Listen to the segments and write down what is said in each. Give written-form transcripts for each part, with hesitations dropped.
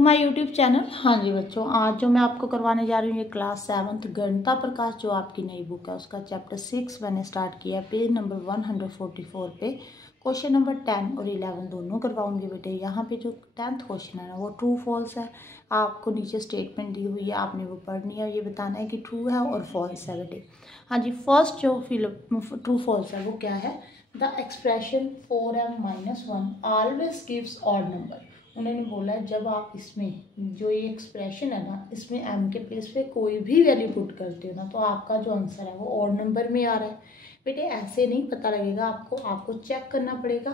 To my YouTube channel. हाँ जी बच्चों, आज जो मैं आपको करवाने जा रही हूँ ये क्लास 7th गणिता प्रकाश जो आपकी नई बुक है उसका चैप्टर 6 मैंने स्टार्ट किया है। पेज नंबर 144 पे क्वेश्चन नंबर 10 और 11 दोनों करवाऊंगी बेटे। यहाँ पे जो 10th क्वेश्चन है ना वो ट्रू फॉल्स है। आपको नीचे स्टेटमेंट दी हुई है, आपने वो पढ़नी है, ये बताना है कि ट्रू है और फॉल्स है बेटे। हाँ जी, फर्स्ट जो ट्रू फॉल्स है वो क्या है? The expression 4m-1 always gives odd number. उन्होंने बोला है जब आप इसमें जो ये एक्सप्रेशन है ना इसमें m के प्लेस पे कोई भी वैल्यू पुट करते हो ना तो आपका जो आंसर है वो ऑड नंबर में आ रहा है। बेटे ऐसे नहीं पता लगेगा, आपको चेक करना पड़ेगा।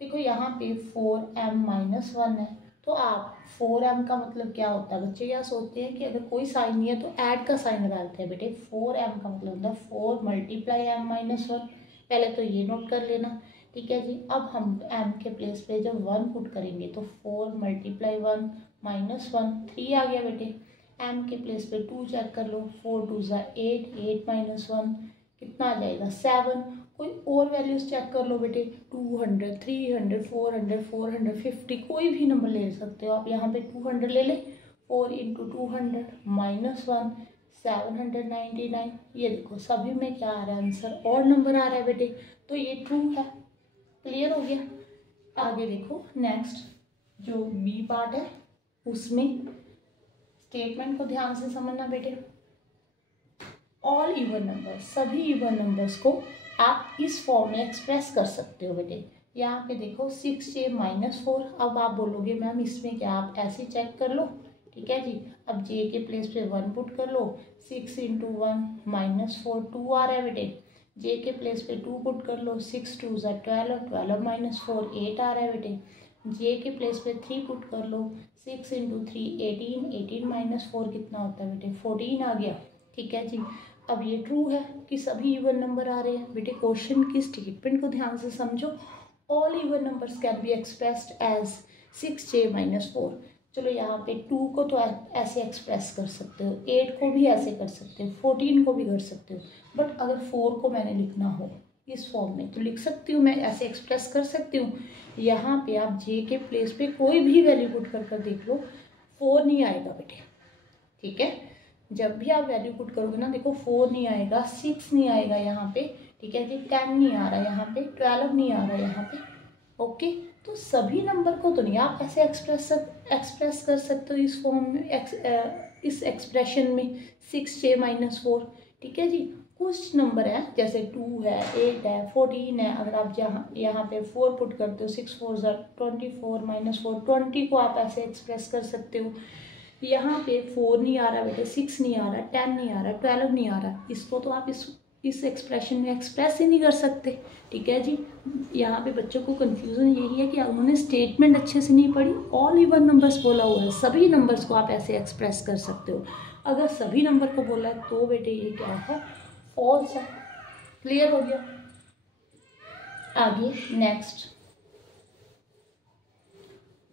देखो यहाँ पे 4m-1 है तो आप 4m का मतलब क्या होता है? बच्चे क्या सोचते हैं कि अगर कोई साइन नहीं है तो ऐड का साइन लगाते हैं। बेटे 4m का मतलब होता है 4 × m-1। पहले तो ये नोट कर लेना, ठीक है जी। अब हम m के प्लेस पे जब 1 पुट करेंगे तो 4 × 1 -1 3 आ गया बेटे। m के प्लेस पे 2 चेक कर लो, 4 2 8, 8 -1 कितना आ जाएगा 7। कोई और वैल्यूज चेक कर लो बेटे, 200, 300, 400, 450 कोई भी नंबर ले सकते हो आप। यहाँ पे 200 ले ले, 4 × 200 -1 799। ये देखो सभी में क्या आ रहा है आंसर, और नंबर आ रहा है बेटे, तो ये ट्रू है। क्लियर हो गया। आगे देखो नेक्स्ट जो बी पार्ट है उसमें स्टेटमेंट को ध्यान से समझना बेटे। ऑल इवन नंबर्स, सभी इवन नंबर्स को आप इस फॉर्म में एक्सप्रेस कर सकते हो बेटे। यहाँ पे देखो 6j -4। अब आप बोलोगे मैम इसमें क्या, आप ऐसे चेक कर लो, ठीक है जी। अब j के प्लेस पे 1 पुट कर लो, 6 × 1 -4 2 आ रहा है बेटे। j के प्लेस पे 2 पुट कर लो, 6 2 12, 12 -4 8 आ रहा है बेटे। j के प्लेस पे 3 पुट कर लो, 6 × 3 18, 18 -4 कितना होता है बेटे 14 आ गया, ठीक है जी। अब ये ट्रू है कि सभी इवन नंबर आ रहे हैं बेटे। क्वेश्चन की स्टेटमेंट को ध्यान से समझो। All even numbers can be expressed as 6j -4। चलो यहाँ पे 2 को तो ऐसे एक्सप्रेस कर सकते हो, 8 को भी ऐसे कर सकते हो, 14 को भी कर सकते हो, बट अगर 4 को मैंने लिखना हो इस फॉर्म में तो लिख सकती हूँ, मैं ऐसे एक्सप्रेस कर सकती हूँ। यहाँ पे आप जे के प्लेस पे कोई भी वैल्यू पुट कर देख लो, 4 नहीं आएगा बेटे, ठीक है। जब भी आप वैल्यू पुट करोगे ना देखो 4 नहीं आएगा, 6 नहीं आएगा यहाँ पे, ठीक है जी, 10 नहीं आ रहा यहाँ पे, 12 नहीं आ रहा यहाँ पे, ओके। तो सभी नंबर को तो नहीं आप ऐसे एक्सप्रेस कर सकते हो इस फॉर्म में, इस एक्सप्रेशन में 6j -4, ठीक है जी। कुछ नंबर है जैसे 2 है, 8 है, 14 है, अगर आप यहाँ पे 4 पुट करते हो 6 4 24 -4 20 को आप ऐसे एक्सप्रेस कर सकते हो। यहाँ पे 4 नहीं आ रहा बेटे, 6 नहीं आ रहा, 10 नहीं आ रहा, 12 नहीं आ रहा, इसको तो आप इस एक्सप्रेशन में एक्सप्रेस ही नहीं कर सकते, ठीक है जी। यहाँ पे बच्चों को कंफ्यूजन यही है कि उन्होंने स्टेटमेंट अच्छे से नहीं पढ़ी। ऑल इवन नंबर्स बोला हुआ है, सभी नंबर्स को आप ऐसे एक्सप्रेस कर सकते हो। अगर सभी नंबर को बोला है तो बेटे ये क्या है, फॉल्स है। क्लियर हो गया। आगे नेक्स्ट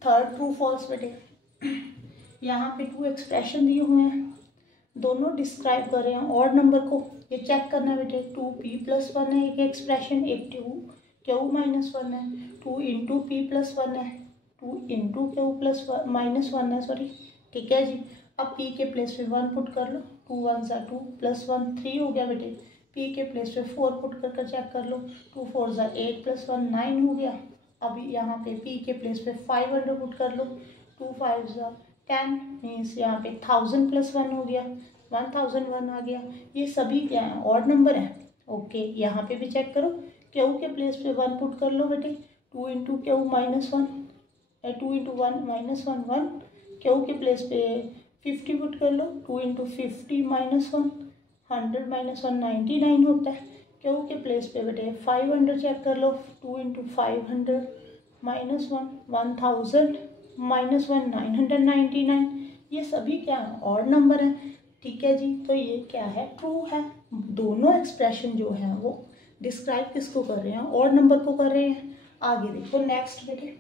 थर्ड ट्रू फॉल्स बेटे। यहाँ पे 2 एक्सप्रेशन दिए हुए हैं, दोनों डिस्क्राइब कर रहे हैं ऑड नंबर को। ये चेक करना बेटे, 2p+1 है एक एक्सप्रेशन, एक 2q-1 है, 2 × p+1 है, 2 × q+1 है, सॉरी, ठीक है जी। अब p के प्लेस पे 1 पुट कर लो, 2 1 2 +1 3 हो गया बेटे। p के प्लेस पे 4 पुट कर चेक कर लो, 2 4 8 +1 9 हो गया। अभी यहाँ पे p के प्लेस पे 500 पुट कर लो, 2 5 10 मीन्स यहाँ पे 1000 +1 हो गया, 1001 आ गया। ये सभी क्या है, ऑड नंबर है, ओके। यहाँ पे भी चेक करो, क्यू के प्लेस पे 1 पुट कर लो बेटे, 2 × q -1 2 × 1 -1 1, क्यू के प्लेस पे 50 पुट कर लो, 2 × 50 -1 100 -1 99 होता है। क्यू के प्लेस पे बेटे 500 चेक कर लो, 2 × 500 -1 1000 -1 999। ये सभी क्या है, ऑड नंबर है, ठीक है जी। तो ये क्या है, ट्रू है। दोनों एक्सप्रेशन जो है वो डिस्क्राइब किसको कर रहे हैं, ऑड नंबर को कर रहे हैं। आगे देखो नेक्स्ट बेटे,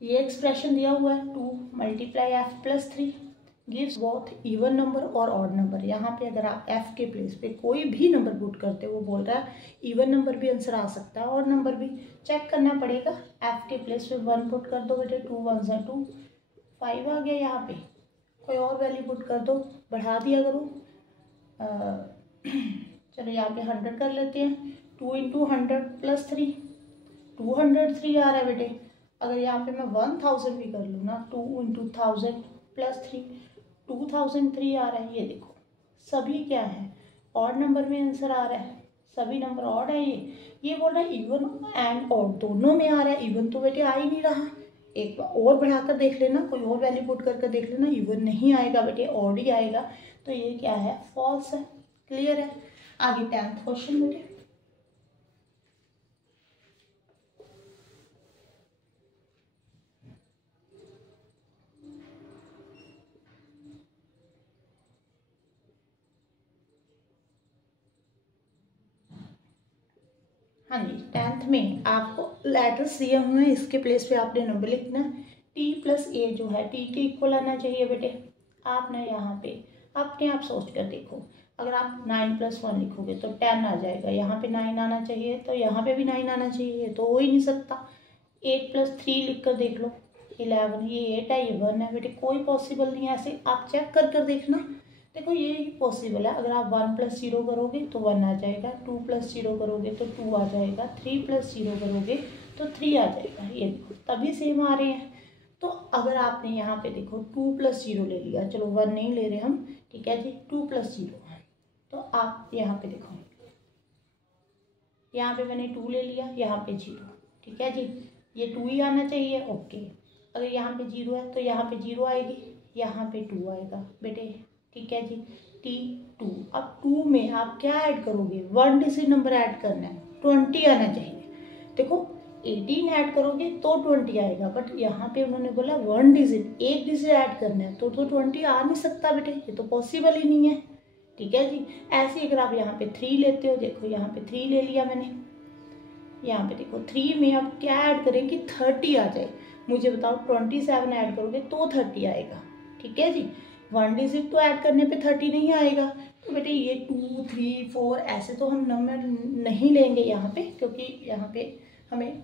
ये एक्सप्रेशन दिया हुआ है 2 × f + 3, gives both even number और ऑड नंबर। यहाँ पे अगर आप एफ के प्लेस पे कोई भी नंबर पुट करते हो, वो बोल रहा है इवन नंबर भी आंसर आ सकता है, ऑड नंबर भी। चेक करना पड़ेगा। एफ के प्लेस पे 1 पुट कर दो बेटे, 2 1 ज़ा 2, 5 आ गया। यहाँ पे कोई और वैल्यू पुट कर दो, बढ़ा दिया करो। चलो यहाँ पे 100 कर लेते हैं। 2 × 100 + 3, 203 आ रहा है बेटे। अगर यहाँ पे मैं 1000 भी कर लूँ ना, 2 × 1000 + 3, 2003 आ रहा है। ये देखो सभी क्या है, ऑड नंबर में आंसर आ रहा है, सभी नंबर ऑड है। ये बोल रहा है इवन एंड ऑड दोनों में आ रहा है। इवन तो बेटे आ ही नहीं रहा। एक बार और बढ़ाकर देख लेना, कोई और वैल्यू पुट करके देख लेना, इवन नहीं आएगा बेटे, ऑड ही आएगा। तो ये क्या है, फॉल्स है। क्लियर है। आगे 10th क्वेश्चन बेटे। हाँ जी, 10th में आपको लेटर्स दिए हुए हैं, इसके प्लेस पे आपने नंबर लिखना है। t + a जो है t के इक्वल आना चाहिए बेटे। आप ना यहाँ पे अपने आप सोच कर देखो, अगर आप 9 + 1 लिखोगे तो 10 आ जाएगा। यहाँ पे 9 आना चाहिए, तो यहाँ पे भी 9 आना चाहिए, तो हो ही नहीं सकता। 8 + 3 लिख कर देख लो, 11। ये 8 है, ये 1 है बेटे, कोई पॉसिबल नहीं है। ऐसे आप चेक कर देखना। देखो ये ही पॉसिबल है। अगर आप 1 + 0 करोगे तो 1 आ जाएगा, 2 + 0 करोगे तो 2 आ जाएगा, 3 + 0 करोगे तो 3 आ जाएगा। ये देखो तभी सेम आ रहे हैं। तो अगर आपने यहाँ पे देखो 2 + 0 ले लिया, चलो 1 नहीं ले रहे हम, ठीक है जी, 2 + 0, तो आप यहाँ पे देखो, यहाँ पे मैंने 2 ले लिया, यहाँ पे 0, ठीक है जी, ये 2 ही आना चाहिए। ओके, अगर यहाँ पे 0 है तो यहाँ पे 0 आएगी, यहाँ पे 2 आएगा बेटे, ठीक है जी, T2। अब 2 में आप क्या ऐड करोगे, 1 डिजिट नंबर ऐड करना है, 20 आना चाहिए। देखो 18 ऐड करोगे तो 20 आएगा, बट यहाँ पे उन्होंने बोला 1 डिजिट, एक डिजिट ऐड करना है, तो 20 आ नहीं सकता बेटे, ये तो पॉसिबल ही नहीं है। ठीक है जी। ऐसे ही अगर आप यहाँ पे 3 लेते हो, देखो यहाँ पे 3 ले लिया मैंने, यहाँ पे देखो 3 में आप क्या ऐड करें कि 30 आ जाए। मुझे बताओ 27 ऐड करोगे तो 30 आएगा, ठीक है जी। 1 डिजिट तो ऐड करने पे 30 नहीं आएगा। तो बेटे ये 2 3 4 ऐसे तो हम नंबर नहीं लेंगे यहाँ पे, क्योंकि यहाँ पे हमें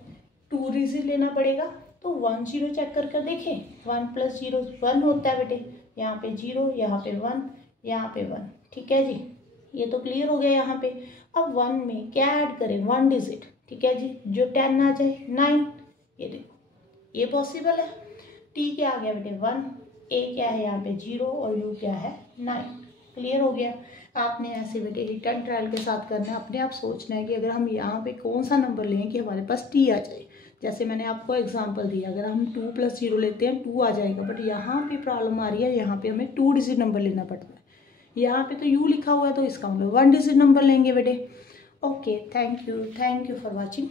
2 डिजिट लेना पड़ेगा। तो 1 0 चेक कर देखें, 1 + 0 1 होता है बेटे, यहाँ पे 0, यहाँ पे 1, यहाँ पे 1, ठीक है जी। ये तो क्लियर हो गया यहाँ पे। अब 1 में क्या ऐड करें, 1 डिजिट, ठीक है जी, जो 10 आ जाए, 9। ये देखो ये पॉसिबल है। टी क्या आ गया बेटे 1, ए क्या है यहाँ पे 0 और यू क्या है 9। क्लियर हो गया। आपने ऐसे बेटे रिटर्न ट्रायल के साथ करना है, अपने आप सोचना है कि अगर हम यहाँ पे कौन सा नंबर लें कि हमारे पास टी आ जाए। जैसे मैंने आपको एग्जांपल दिया, अगर हम 2 + 0 लेते हैं 2 आ जाएगा, बट यहाँ पे प्रॉब्लम आ रही है, यहाँ पे हमें 2 डिजिट नंबर लेना पड़ता है। यहाँ पे तो यू लिखा हुआ है, तो इसका मतलब 1 डिजिट नंबर लेंगे बेटे। Okay, thank you for watching.